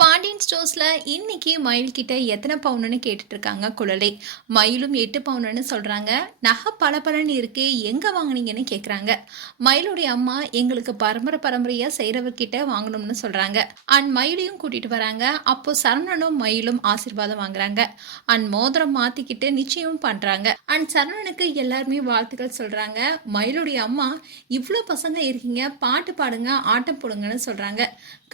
பாண்டியன் ஸ்டோர்ஸில் இன்னைக்கு மயில் கிட்ட எத்தனை பவுனுன்னு கேட்டுட்டு இருக்காங்க குழலை. மயிலும் எட்டு பவுனுன்னு சொல்கிறாங்க நகை பல இருக்கு. எங்கே வாங்குனீங்கன்னு கேட்குறாங்க மயிலுடைய அம்மா எங்களுக்கு பரம்பரை பரம்பரையாக செய்கிறவர்கிட்ட வாங்கணும்னு சொல்கிறாங்க அண்ட் மயிலையும் கூட்டிகிட்டு வராங்க. அப்போ சரணனும் மயிலும் ஆசீர்வாதம் வாங்குறாங்க. அண்ட் மோதிரம் மாற்றிக்கிட்டு நிச்சயம் பண்ணுறாங்க அண்ட் சரணனுக்கு எல்லாருமே வாழ்த்துக்கள் சொல்கிறாங்க மயிலுடைய அம்மா இவ்வளோ பசங்க இருக்கீங்க. பாட்டு பாடுங்க ஆட்டம் போடுங்கன்னு சொல்கிறாங்க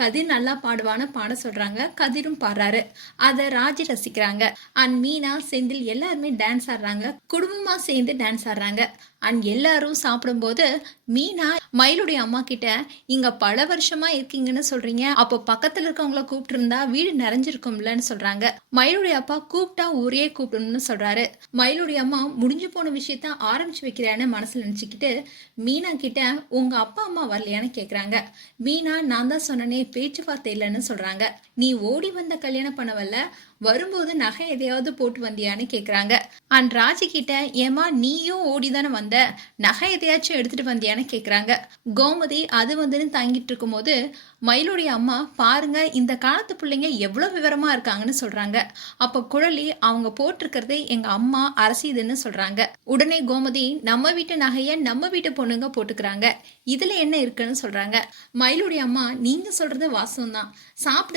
கதிர் நல்லா பாடுவான்னு பாட போடுறாங்க கதிரும் பாடுறாரு. அதை ராஜி ரசிக்கிறாங்க. அண்ட் மீனா செந்தில் எல்லாருமே டான்ஸ் ஆடுறாங்க. குடும்பமா சேர்ந்து டான்ஸ் ஆடுறாங்க. அண்ட் எல்லாரும் சாப்பிடும்போது மீனா மயிலுடைய அம்மா கிட்ட இங்க பல வருஷமா இருக்கீங்கன்னு சொல்றீங்க. அப்போ பக்கத்துல இருக்கவங்கள கூப்பிட்டு இருந்தா வீடு நிறைஞ்சிருக்கும்லன்னு சொல்றாங்க. மயிலுடைய அப்பா கூப்பிட்டா ஊரே கூப்பிடணும்னு சொல்றாரு. மயிலுடைய அம்மா முடிஞ்சு போன விஷயத்த ஆரம்பிச்சு வைக்கிறான்னு மனசுல நினைச்சுக்கிட்டு மீனா கிட்ட உங்க அப்பா அம்மா வரலையான்னு கேக்குறாங்க. மீனா நான் தான் சொன்னனே பேச்சுவார்த்தை இல்லைன்னு சொல்றாங்க. நீ ஓடி வந்த கல்யாணம் பண்ணவல்ல வரும்போது நகை எதையாவது போட்டு வந்தியான்னு கேக்குறாங்க. அண்ட் ராஜி கிட்ட ஏமா நீயும் ஓடி தானே வந்த? நகை எதையாச்சும் எடுத்துட்டு வந்தியான்னு கேக்குறாங்க. கோமதி அது வந்துன்னு தங்கிட்டு இருக்கும்போது மயிலுடைய அம்மா பாருங்க இந்த காலத்து பிள்ளைங்க எவ்வளவு விவரமா இருக்காங்கன்னு சொல்றாங்க. அப்ப குழலி அவங்க போட்டிருக்கிறது எங்க அம்மா அரசிதுன்னு சொல்றாங்க. உடனே கோமதி நம்ம வீட்டு நகைய நம்ம வீட்டு பொண்ணுங்க போட்டுக்கிறாங்க. இதுல என்ன இருக்குன்னு சொல்றாங்க. மயிலுடைய அம்மா நீங்க சொல்றது வாசம் தான்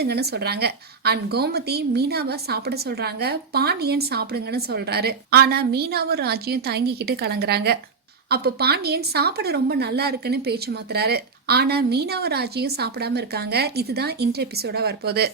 சாப்பிடுங்கன்னு சொல்றாங்க. அண்ட் கோமதி மீனாவை சாப்பிட சொல்றாங்க. பாண்டியன் சாப்பிடுங்கன்னு சொல்றாரு. ஆனா மீனாவும் ராஜியும் தயங்கிக்கிட்டு கலங்குறாங்க. அப்போ பாண்டியன் சாப்பிட ரொம்ப நல்லா இருக்குன்னு பேச்சு மாத்துறாரு. ஆனா மீனாவும் ராஜியும் சாப்பிடாம இருக்காங்க. இதுதான் இன்றைய எபிசோடா வரப்போகுது.